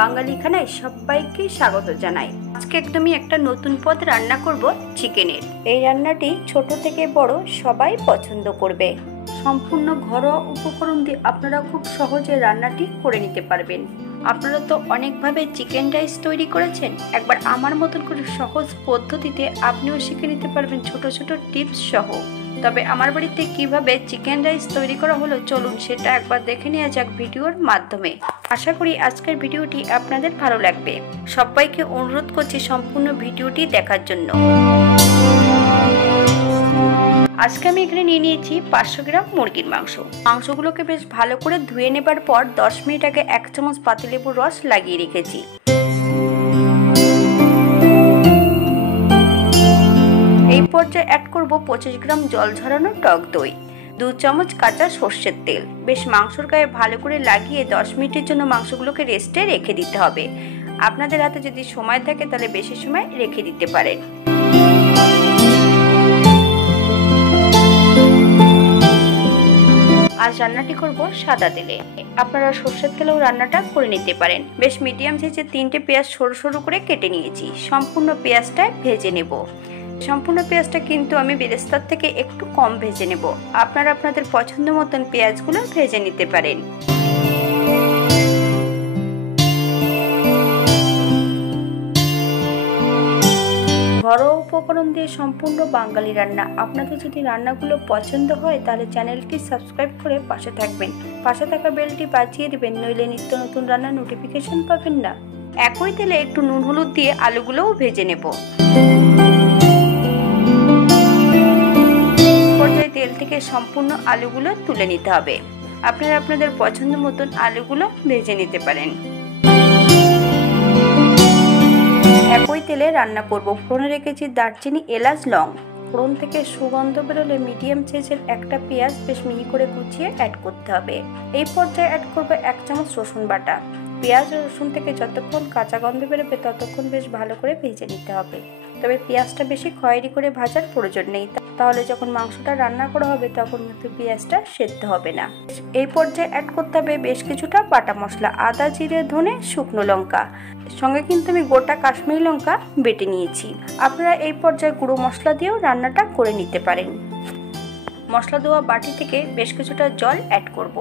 বাঙালি খানায় সবাইকে স্বাগত জানাই। আজকে একদমই একটা নতুন পদ রান্না করব চিকেনের। এই রান্নাটি ছোট থেকে বড় সবাই পছন্দ করবে। সম্পূর্ণ ঘরোয়া উপকরণ দিয়ে আপনারা খুব সহজে রান্নাটি করে নিতে পারবেন। আপনারা তো অনেকভাবে চিকেন রাইস তৈরি করেছেন, একবার আমার মতন করে সহজ পদ্ধতিতে আপনিও শিখে নিতে পারবেন ছোট ছোট টিপস সহ। তবে আমার বাড়িতে কিভাবে চিকেন রাইস তৈরি করা হলো চলুন সেটা একবার দেখে নেওয়া যাক ভিডিওর মাধ্যমে। আশা করি আজকের ভিডিওটি আপনাদের ভালো লাগবে। সবাইকে অনুরোধ করছি সম্পূর্ণ ভিডিওটি দেখার জন্য। আজকে আমি এখানে নিয়ে নিয়েছি 500 গ্রাম মুরগির মাংস। মাংসগুলোকে বেশ ভালো করে ধুয়ে নেবার পর 10 মিনিট আগে 1 চামচ পাতিলেবুর রস লাগিয়ে রেখেছি। এই পর্যায়ে অ্যাড করব 25 গ্রাম জল ঝরানো টক দই, 2 চামচ কাঁচা সর্ষের তেল। বেশ মাংসর গায়ে ভালো করে লাগিয়ে 10 মিনিটের জন্য মাংসগুলোকে রেস্টে রেখে দিতে হবে। আপনাদের হাতে যদি সময় থাকে তাহলে বেশি সময় রেখে দিতে পারেন। আজ রান্নাটি করব সাদা তেলে। আপনারা সর্ষের তেলেও রান্নাটা করে নিতে পারেন। বেশ মিডিয়াম সাইজের 3টে পেঁয়াজ সরু সরু করে কেটে নিয়েছি। সম্পূর্ণ পেঁয়াজটা ভেজে নেব। সম্পূর্ণ পেঁয়াজটা কিন্তু আমি বেরেস্তার থেকে একটু কম ভেজে নেব। আপনারা আপনাদের পছন্দ মতন পেঁয়াজগুলো ভেজে নিতে পারেন। ঘরোয়া উপকরণ দিয়ে সম্পূর্ণ বাঙালি রান্না। আপনাদের যদি রান্নাগুলো পছন্দ হয় তাহলে চ্যানেলটি সাবস্ক্রাইব করে পাশে থাকবেন। পাশে থাকা বেলটি বাজিয়ে দিবেন, নইলে নিত্য নতুন রান্নার নোটিফিকেশন পাবেন না। একই তেলে একটু নুন হলুদ দিয়ে আলুগুলোও ভেজে নেব। পর্যায়ে তেল থেকে সম্পূর্ণ আলুগুলো তুলে নিতে হবে। আপনারা আপনাদের পছন্দ মতন আলুগুলো ভেজে নিতে পারেন। একই তেলে রান্না করব। ফোড়নে রেখেছি দারচিনি, এলাচ, লং। ফোড়ন থেকে সুগন্ধ বেরোলে মিডিয়াম সাইজের একটা পেঁয়াজ বেশ মিহি করে কুচিয়ে অ্যাড করতে হবে। এই পর্যায়ে অ্যাড করব 1 চামচ রসুন বাটা। পেঁয়াজ ও রসুন থেকে যতক্ষণ কাঁচা গন্ধ বেরোবে ততক্ষণ বেশ ভালো করে ভেজে নিতে হবে। তবে পেঁয়াজটা বেশি খয়েরি করে ভাজার প্রয়োজন নেই, তাহলে যখন মাংসটা রান্না করা হবে তখন কিন্তু পেঁয়াজটা সেদ্ধ হবে না। এই পর্যায়ে অ্যাড করতে হবে বেশ কিছুটা বাটা মশলা, আদা, জিরে, ধনে, শুকনো লঙ্কা। সঙ্গে কিন্তু আমি গোটা কাশ্মীরি লঙ্কা বেটে নিয়েছি। আপনারা এই পর্যায়ে গুঁড়ো মশলা দিয়েও রান্নাটা করে নিতে পারেন। মশলা দেওয়া বাটি থেকে বেশ কিছুটা জল অ্যাড করব।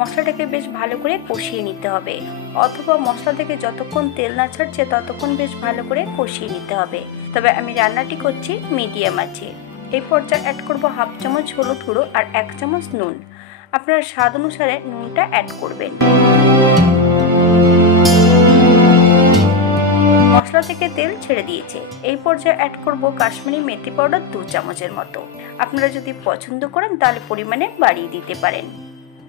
মশলাটাকে বেশ ভালো করে কষিয়ে নিতে হবে, অথবা মশলা থেকে যতক্ষণ তেল না ছাড়ছে ততক্ষণ বেশ ভালো করে কষিয়ে নিতে হবে। তবে আমি রান্নাটি করছি মিডিয়াম আছে। এই পর্যায়ে অ্যাড করব 1/2 চামচ হলুদ গুঁড়ো আর 1 চামচ নুন। আপনারা স্বাদ অনুসারে নুনটা অ্যাড করবেন। মশলা থেকে তেল ছেড়ে দিয়েছে। এই পর্যায়ে অ্যাড করব কাশ্মীরি মেথি পাউডার 2 চামচের মতো। আপনারা যদি পছন্দ করেন তাহলে পরিমাণে বাড়িয়ে দিতে পারেন।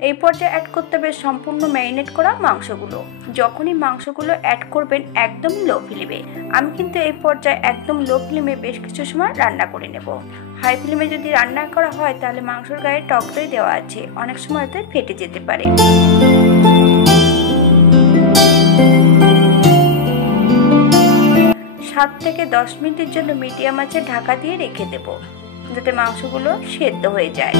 এই পর্যায়ে অ্যাড করতে হবে সম্পূর্ণ ম্যারিনেট করা মাংসগুলো। যখনই মাংসগুলো অ্যাড করবেন একদম লো ফ্লেমে। আমি কিন্তু এই পর্যায়ে একদম লো ফ্লেমে বেশ কিছু সময় রান্না করে নেব। হাই ফ্লেমে যদি রান্না করা হয় তাহলে মাংসের গায়ে টক দই দেওয়া আছে, অনেক সময় তো ফেটে যেতে পারে। 7 থেকে 10 মিনিটের জন্য মিডিয়াম আঁচে ঢাকা দিয়ে রেখে দেব, যাতে মাংসগুলো সেদ্ধ হয়ে যায়।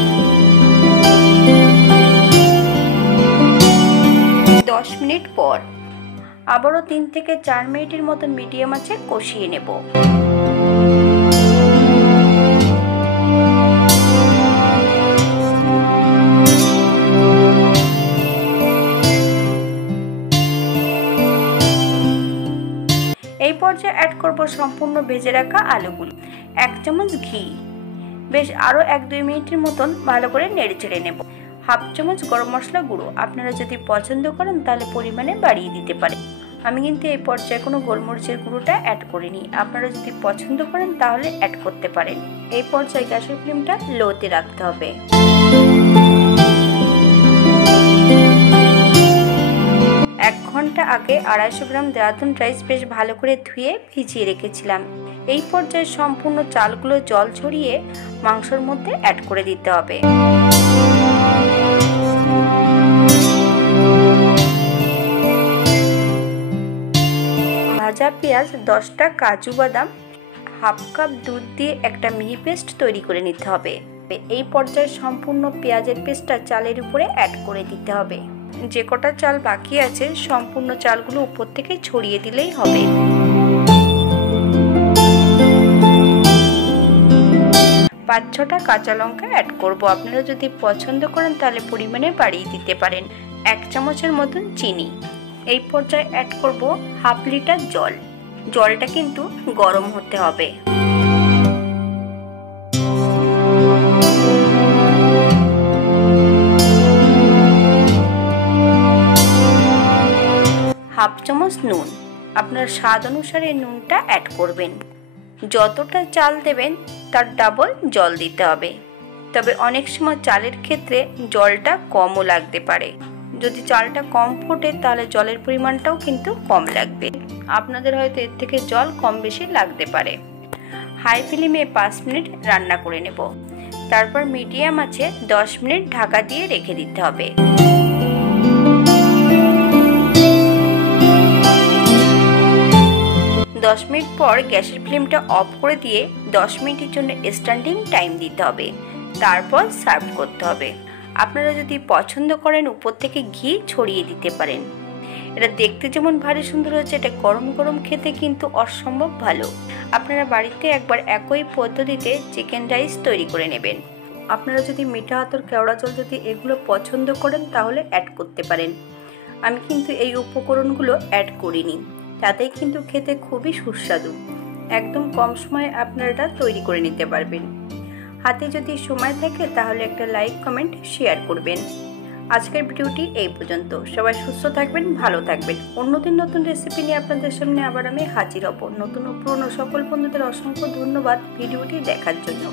10 মিনিট পর আবারও 3 থেকে 4 মিনিটের মতন মিডিয়াম আঁচে কষিয়ে নেব। এই পর্যায়ে অ্যাড করব সম্পূর্ণ ভেজে রাখা আলুগুলো, 1 চামচ ঘি। বেশ আরও 1-2 মিনিটের মতন ভালো করে নেড়ে চেড়ে নেব। 1/2 চামচ গরম মশলা গুঁড়ো। আপনারা যদি পছন্দ করেন তাহলে পরিমাণে বাড়িয়ে দিতে পারেন। আমি কিন্তু এই পর্যায়ে কোনো গোলমরিচের গুঁড়োটা অ্যাড করিনি। আপনারা যদি পছন্দ করেন তাহলে অ্যাড করতে পারেন। এই পর্যায়ে গ্যাসের ফ্লেমটা লোতে রাখতে হবে। 1 ঘন্টা আগে 250 গ্রাম দেরাদুন রাইস বেশ ভালো করে ধুয়ে ভিজিয়ে রেখেছিলাম। এই পর্যায়ে সম্পূর্ণ চালগুলো জল ছড়িয়ে মাংসের মধ্যে অ্যাড করে দিতে হবে। ভাজা পেঁয়াজ, 10টা কাজু বাদাম, 1/2 কাপ দুধ দিয়ে একটা মিহি পেস্ট তৈরি করে নিতে হবে। এই পর্যায়ে সম্পূর্ণ পেঁয়াজের পেস্টটা চালের উপরে অ্যাড করে দিতে হবে। যে কটা চাল বাকি আছে সম্পূর্ণ চালগুলো উপর থেকে ছড়িয়ে দিলেই হবে। পাঁচ ছটা কাঁচা লঙ্কা অ্যাড করব। আপনারা যদি পছন্দ করেন তাহলে পরিমাণে বাড়িয়ে দিতে পারেন। 1 চামচের মতন চিনি। এই পর্যায়ে অ্যাড করব হাফ লিটার জল। জলটা কিন্তু গরম হতে হবে। হাফ চামচ নুন। আপনার স্বাদ অনুসারে নুনটা অ্যাড করবেন। যতটা চাল দেবেন তার ডাবল জল দিতে হবে। তবে অনেক সময় চালের ক্ষেত্রে জলটা কমও লাগতে পারে। যদি চালটা কম ফোটে তাহলে জলের পরিমাণটাও কিন্তু কম লাগবে। আপনাদের হয়তো এর থেকে জল কম বেশি লাগতে পারে। হাই ফ্লেমে 5 মিনিট রান্না করে নেব। তারপর মিডিয়াম আঁচে 10 মিনিট ঢাকা দিয়ে রেখে দিতে হবে। 10 মিনিট পর গ্যাসের ফ্লেমটা অফ করে দিয়ে 10 মিনিটের জন্য স্ট্যান্ডিং টাইম দিতে হবে। তারপর সার্ভ করতে হবে। আপনারা যদি পছন্দ করেন উপর থেকে ঘি ছড়িয়ে দিতে পারেন। এটা দেখতে যেমন ভারী সুন্দর হচ্ছে, এটা গরম গরম খেতে কিন্তু অসম্ভব ভালো। আপনারা বাড়িতে একবার একই পদ্ধতিতে চিকেন রাইস তৈরি করে নেবেন। আপনারা যদি মিঠা আতর, কেওড়া জল যদি এগুলো পছন্দ করেন তাহলে অ্যাড করতে পারেন। আমি কিন্তু এই উপকরণগুলো অ্যাড করিনি, তাতেই কিন্তু খেতে খুবই সুস্বাদু। একদম কম সময়ে আপনারা এটা তৈরি করে নিতে পারবেন। হাতে যদি সময় থাকে তাহলে একটা লাইক, কমেন্ট, শেয়ার করবেন। আজকের ভিডিওটি এই পর্যন্ত। সবাই সুস্থ থাকবেন, ভালো থাকবেন। অন্যদিন নতুন রেসিপি নিয়ে আপনাদের সামনে আবার আমি হাজির হব। নতুন ও পুরনো সকল বন্ধুদের অসংখ্য ধন্যবাদ ভিডিওটি দেখার জন্য।